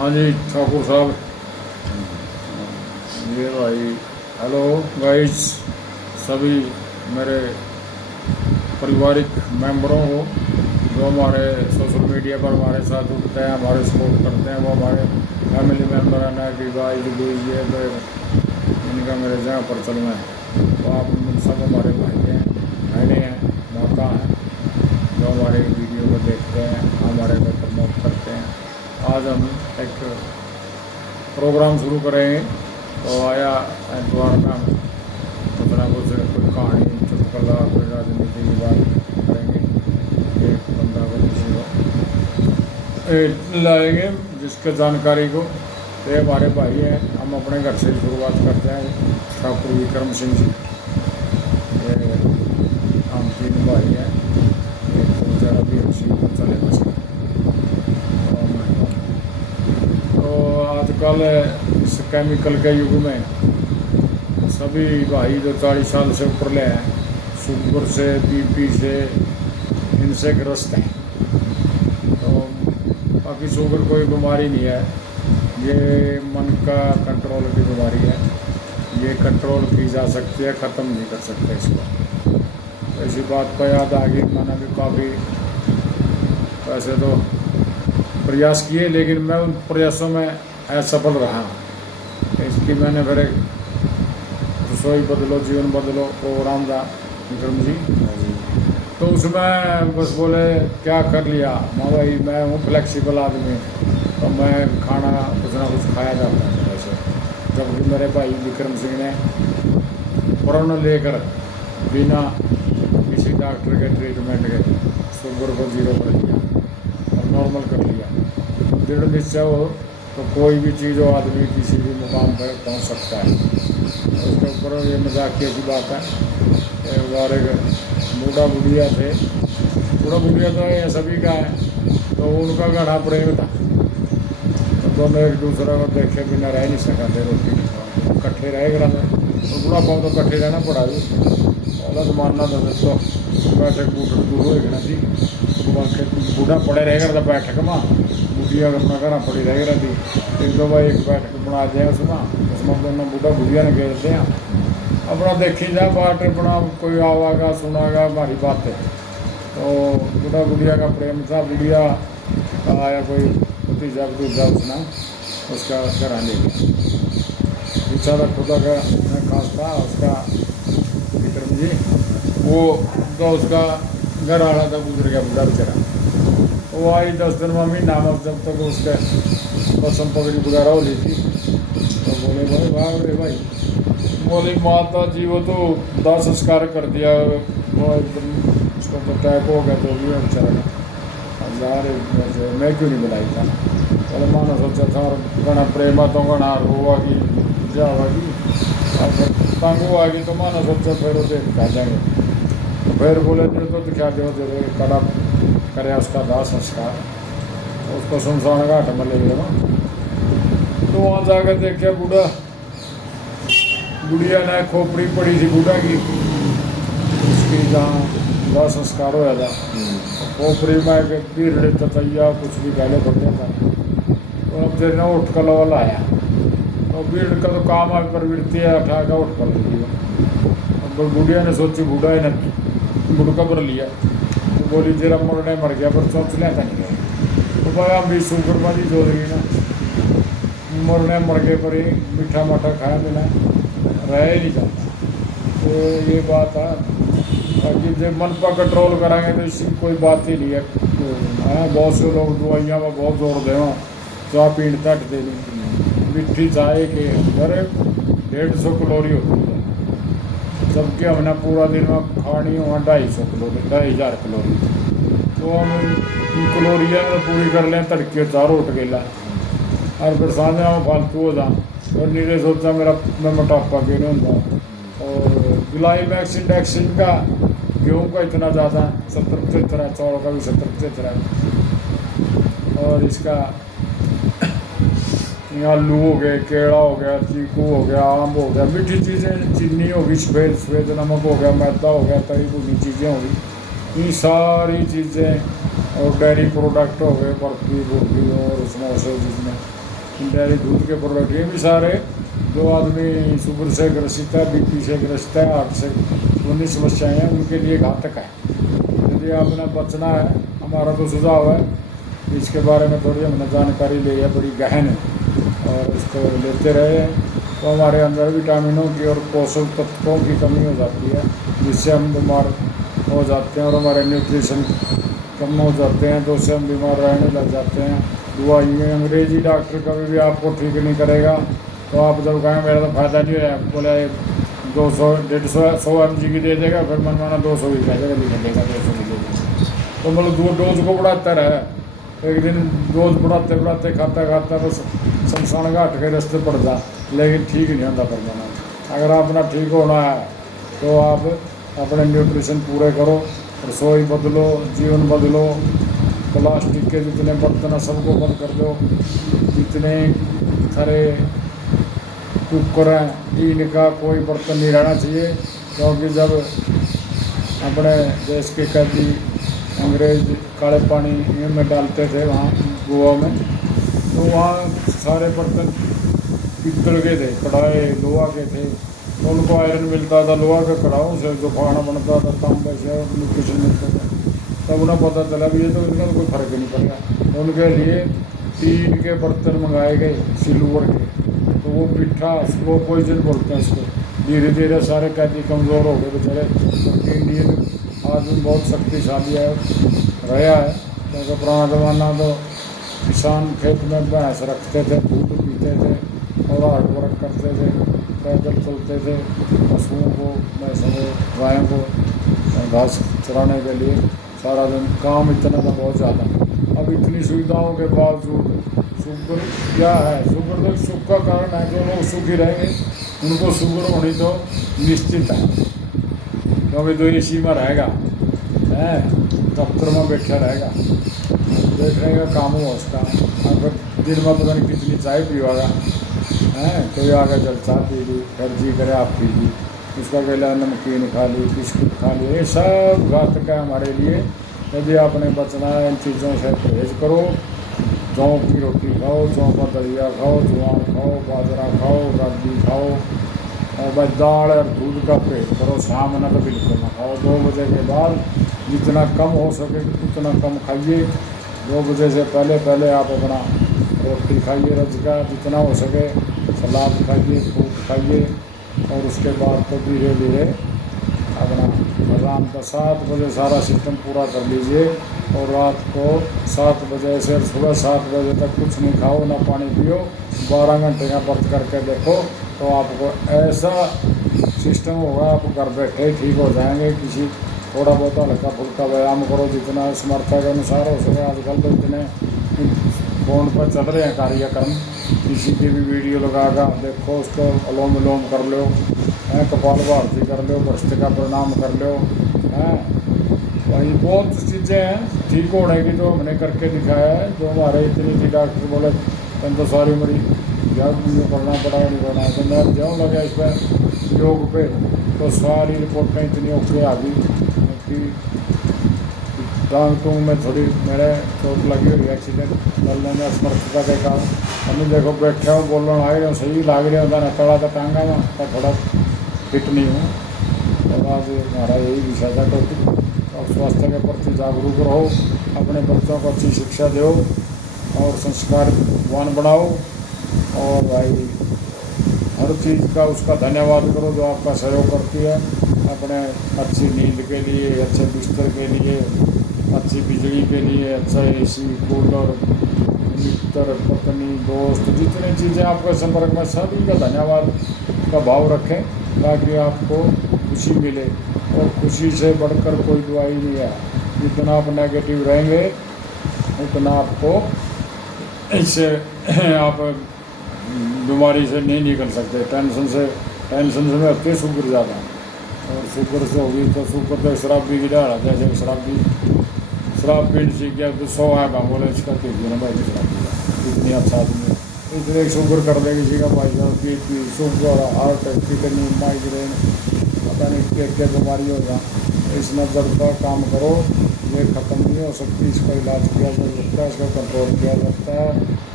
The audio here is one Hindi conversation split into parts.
हाँ जी ठाकुर साहब। ये भाई हेलो गाइस, सभी मेरे पारिवारिक मेंबरों को जो हमारे सोशल मीडिया पर हमारे साथ उठते हैं, हमारे सपोर्ट करते हैं, वो हमारे फैमिली मेम्बर हैं ना कि भाई जो ये तो इनका मेरे जगह पर चलना है। तो आप सब हमारे भाई हैं, बहनें हैं, माता हैं जो हमारे वीडियो को देखते हैं, हमारे को प्रमोट करते हैं। आज हम एक प्रोग्राम शुरू करेंगे तो आया एतवार में हम कुछ ना कुछ कोई कहानी चुटकुला कोई राजनीति की बात करेंगे। एक बंदा को किसी को लाएंगे जिसके जानकारी को। तो हमारे भाई हैं, हम अपने घर से शुरुआत करते हैं। ठाकुर विक्रम सिंह जी, ये हम 3 भाई हैं, एक तो बेचारा भी चले बसे। तो आजकल इस केमिकल के युग में सभी भाई जो 40 साल से ऊपर ले हैं, शुगर से बीपी से इनसे ग्रस्त हैं। तो बाकी शुगर कोई बीमारी नहीं है, ये मन का कंट्रोल की बीमारी है। ये कंट्रोल की जा सकती है, ख़त्म नहीं कर सकते इसको। तो इसी बात पर याद आ गई, मैंने भी काफ़ी वैसे तो प्रयास किए, लेकिन मैं उन प्रयासों में असफल रहा। इसकी मैंने फिर एक रसोई बदलो जीवन बदलो प्रोग्राम था विक्रम जी, तो उसमें बस बोले क्या कर लिया। मैं भाई मैं हूँ फ्लेक्सिबल आदमी, तो मैं खाना कुछ ना कुछ खाया जाता है वैसे। जबकि मेरे भाई विक्रम सिंह ने प्रण लेकर बिना किसी डॉक्टर के ट्रीटमेंट के शुगर को 0 कर दिया और नॉर्मल कर लिया। दृढ़ निश्चय हो तो कोई भी चीज़ हो, आदमी किसी भी मुकाम पर पहुंच सकता है। उसके ऊपर ये मजाक की ऐसी बात है, और एक बूढ़ा बुढ़िया थे, बूढ़ा बुढ़िया तो ये सभी का है, तो उनका घना प्रेम था। तो दोनों एक दूसरे को देखे बिना रह नहीं सका, रोटी इकट्ठे रह गया तो बूढ़ा पाओ तो इकट्ठे रहना पड़ा। अलग मानना था तो बैठक बूढ़ दूर हो गया थी, बूढ़ा पड़े रह गया था बैठक में, बुढ़िया अपना घर पड़ी रह गया थी। एक दो भाई एक बैठक बना दिया उसमें दोनों बूढ़ा बुढ़िया ने घेरते हैं अपना देखी जाए बाट अपना कोई आवागा सुनागा हमारी बातें। तो बूढ़ा बुढ़िया का प्रेम था, बुढ़िया आया कोई भतीजा भतीजा उसने उसका घर ले गया। बेचारा खुदा का खास था उसका विक्रम जी, वो तो उसका घर आला था, गुजर गया बूढ़ा बेचारा। वो आई 10 दिन में महीना में, जब तक उसके बसम पगड़ी वगैरह हो रही थी। तो बोले भाई वाह रे भाई, बोली माता जी वो तो दाह संस्कार कर दिया, वो एकदम उसको तो टैक हो गया तो भी बेचारा हजार मैं क्यों नहीं बुलाई था। बोले मानो सोचा था और घना प्रेमा तो घना रोआगी जावागी और तंग हुआगी, तो मानो सोचा फिर वो देख खा जाएंगे। तो फिर बोले तो दिखा दो तेरे कड़ा करे उसका दाह संस्कार, तो उसको सुनसान घाट में ले गया। तो वहाँ जाकर देखा बूढ़ा बुढ़िया ने खोपड़ी पड़ी थी बूढ़ा की, उसकी जहाँ दाह संस्कार होया था खोपड़ी में एक पीड़ ततैया कुछ भी पहले बढ़ता था। तो अब तेरे ने उठ कर वाला आया, तो भीड़ का तो काम है प्रवृत्ति है, उठा कर उठ कर लिया। अब बुढ़िया ने सोची बूढ़ा ने बुढ़का भर लिया, तो बोली तेरा मुरने मर गया पर सोच लेता नहीं गया। तो भाई हम भी शुगर वाली जोड़ गई ना, मुरने मर गए पर ही मीठा माठा खाया बिना रह ही नहीं जाता। तो ये बात है, ताकि जब मन पर कंट्रोल कराएंगे तो इसकी कोई बात ही नहीं है। बहुत से लोग दवाइयाँ में बहुत जोर दे, चाह पीण तट दे मिट्टी चाय के अरे 150 कैलोरी होती है, जबकि हमने पूरा दिन में खानी हो 250 कैलोरी 2000 कैलोरी। तो हम कैलोरियाँ में पूरी कर लें, तड़के 4 उठ गया और फिर सामने में फालतू हो जाए और नीचे सोचा मेरा मैं मोटापा क्यों नहीं होता। और ग्लाइमैक्स इंडेक्सिन का गेहूँ का इतना ज़्यादा 70-75 है, चावल का भी 70-75 है। और इसका आलू हो गए, केला हो गया, चीकू हो गया, आम हो गया, मीठी चीज़ें चीनी होगी, सफ़ेद सफ़ेद नमक हो गया, मैदा हो गया, तली भुनी चीज़ें होगी, ये सारी चीज़ें। और डेयरी प्रोडक्ट हो गए, बर्फी बुर्फी और समोसे जिसमें डेयरी दूध के प्रोडक्ट ये भी सारे, जो आदमी शुगर से ग्रसित है, बीपी से ग्रसित है, हार्ट से संबंधी समस्याएँ हैं, उनके लिए घातक है। यदि आपने बचना है, हमारा तो सुझाव है, इसके बारे में थोड़ी हमने जानकारी ली है, बड़ी गहन है, और इसको लेते रहे तो हमारे अंदर विटामिनों की और पोषक तत्वों की कमी हो जाती है, जिससे हम बीमार हो जाते हैं और हमारे न्यूट्रिशन कम हो जाते हैं, तो उससे हम बीमार रहने लग जाते हैं। दवाइयाँ अंग्रेजी डॉक्टर कभी भी आपको ठीक नहीं करेगा, तो आप जब कहें मेरा तो फायदा नहीं है, बोले 200 150 100 mg की दे देगा, फिर मनमाना 200 की कह देगा, लिख देगा 200 की दे देगा, तो मतलब दो डोज को बढ़ाता रहे। एक दिन डोज बढ़ाते बढ़ाते खाता खाता बस शमशान घाट के रास्ते पड़ जा, लेकिन ठीक नहीं होता परमानेंट। अगर अपना ठीक होना है तो आप अपने न्यूट्रिशन पूरे करो, रसोई बदलो, जीवन बदलो, प्लास्टिक के जितने बर्तन हैं सबको बंद कर दो, जितने खरे कुकर हैं इनका कोई बर्तन नहीं रहना चाहिए, क्योंकि जब अपने देश के कैदी अंग्रेज काले पानी में डालते थे वहाँ गोवा में, तो वहाँ सारे बर्तन पित्तल के थे, कढ़ाई लोहा के थे, तो उनको आयरन मिलता था लोहा के कढ़ाओं से, जो खाना बनता था तांबे से न्यूट्रिशन मिलता था। तब उन्हें पता चला भी ये तो इनका तो कोई फर्क ही नहीं पड़ेगा, तो उनके लिए टीन के बर्तन मंगाए गए सिल्वर के, तो वो पिट्ठा स्लो पॉइजन बोलते हैं उसको। धीरे धीरे सारे कैदी कमज़ोर हो गए बेचारे, क्योंकि इंडियन आदमी बहुत शक्तिशाली है रहा है, क्योंकि पुराना ज़माना तो किसान खेत में भैंस रखते थे, दूध पीते थे और हार्ड वर्क करते थे, पैदल चलते थे, पशुओं को भैंसों को गायों को घास चराने के लिए सारा दिन काम इतना था बहुत ज़्यादा। अब इतनी सुविधाओं के बावजूद शुगर क्या है, शुगर तो सुख का कारण है, जो लोग सुखी रहेंगे उनको शुगर होनी तो निश्चित है, क्योंकि जो इसी में रहेगा है दफ्तर में बैठा रहेगा, देखने का काम हो उसका, अगर दिन में पता नहीं कितनी चाय पीवागा है, कोई आगे चल चाय पी ली, फिर जी करे आप पी ली, उसका गला नमकीन खा ली, बिस्कुट खा ली, ये सब घातक है हमारे लिए। यदि आपने बचना है इन चीज़ों से परहेज करो, जौ की रोटी खाओ, जौ का दलिया खाओ, ज्वार खाओ, बाजरा खाओ, रागी खाओ, और बस दाल और दूध का परहेज करो, शाम ना तो बिल्कुल ना खाओ। 2 बजे के बाद जितना कम हो सके उतना कम खाइए, 2 बजे से पहले पहले आप अपना रोटी खाइए, रज का जितना हो सके, सलाद खाइए, फ्रूट खाइए, और उसके बाद तो धीरे धीरे अपना शाम का 7 बजे सारा सिस्टम पूरा कर लीजिए, और रात को 7 बजे से सुबह 7 बजे तक कुछ नहीं खाओ, ना पानी पियो, 12 घंटे का व्रत करके देखो, तो आपको ऐसा सिस्टम होगा, आप घर बैठे ठीक हो जाएंगे। किसी थोड़ा बहुत हल्का फुल्का व्यायाम करो, जितना समर्था के अनुसार हो सके। आजकल तो इतने फ़ोन पर चल रहे हैं कार्यक्रम, किसी की भी वीडियो लगा कर देखो, उसको अनुलोम विलोम कर लो, हैं कपाल भारती कर लो, भ्रष्ट का प्रणाम कर लो, हैं वही बहुत चीज़ें हैं ठीक होने की जो हमने करके दिखाया है। जो हमारे इतनी थी डॉक्टर बोले तुम तो सारी उम्र जब करना पड़ा नहीं करना, तो मैं जाऊँ लगा इस पर योग पे, तो सारी रिपोर्टें इतनी ओके आ गई कि टांग टूंग में थोड़ी मेरे चोट लगी हुई, एक्सीडेंट चलने में असमर्थता के कारण। हमें देखो बैठे हो बोलना आ रहे हो, सही लाग रहे होता ना तड़ा था टांगा में, तो थोड़ा फिट नहीं हूँ। और आज हमारा यही विषय था टॉपिक, और स्वास्थ्य के प्रति जागरूक रहो, अपने बच्चों को अच्छी शिक्षा दो और संस्कारवान बनाओ, और भाई हर चीज़ का उसका धन्यवाद करो जो आपका सहयोग करती है। अपने अच्छी नींद के लिए, अच्छे बिस्तर के लिए, अच्छी बिजली के लिए, अच्छा एसी, कूलर, मित्र, पत्नी, दोस्त, जितनी चीज़ें आपके संपर्क में, सभी का धन्यवाद का भाव रखें, ताकि आपको खुशी मिले। और खुशी से बढ़कर कोई दवाई नहीं है। जितना आप नेगेटिव रहेंगे उतना आपको इससे आप बीमारी से नहीं निकल सकते। टेंशन से में होती है शुगर ज़्यादा, और शुगर से होगी तो शुगर तो शराब भी गिरा रहा, जैसे शराब पीने सीख गया तो 100 आएगा, बोले इसका पीजिए ना भाई शराब पीजिए, इतनी अच्छा आदमी है, इसलिए शुगर कर देगी किसी का भाई साहब, BP, sugar, heart, kidney, migraine, पता नहीं क्या बीमारी होगा। इसमें जब तक काम करो, ये ख़त्म नहीं हो सकती, इसका इलाज किया जा सकता है, इसका कंट्रोल किया जाता है।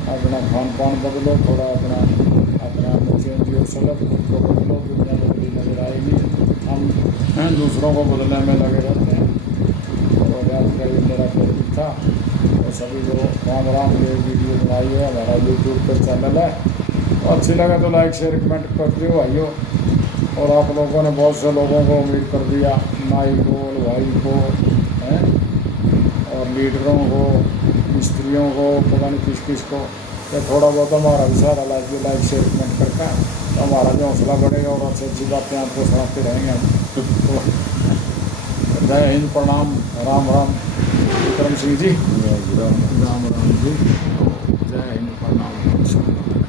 अपना खान पान बदलो, थोड़ा अपना अपने आप में चेंज योरसेल्फ, खुद को बदलो, दुनिया बदली नजर आएगी। हम दूसरों को बदलने में लगे रहते हैं। और आज का ये मेरा टॉपिक था। और सभी को राम राम। ये वीडियो बनाई है, हमारा यूट्यूब पर चैनल है, तो अच्छी लगे तो लाइक शेयर कमेंट कर दियो भाइयों। और आप लोगों ने बहुत से लोगों को उम्मीद कर दिया, नाई को, भाई को, हैं, और लीडरों को, मिस्त्रियों को, पता नहीं किस किस को। तो थोड़ा बहुत हमारा भी सारा लाइक शेयर कमेंट करके तो हमारा भी हौसला बढ़ेगा और अच्छी अच्छी बातें आपको सुनाते रहेंगे हम। तो जय हिंद, प्रणाम, राम राम। विक्रम सिंह जी, राम राम राम जी।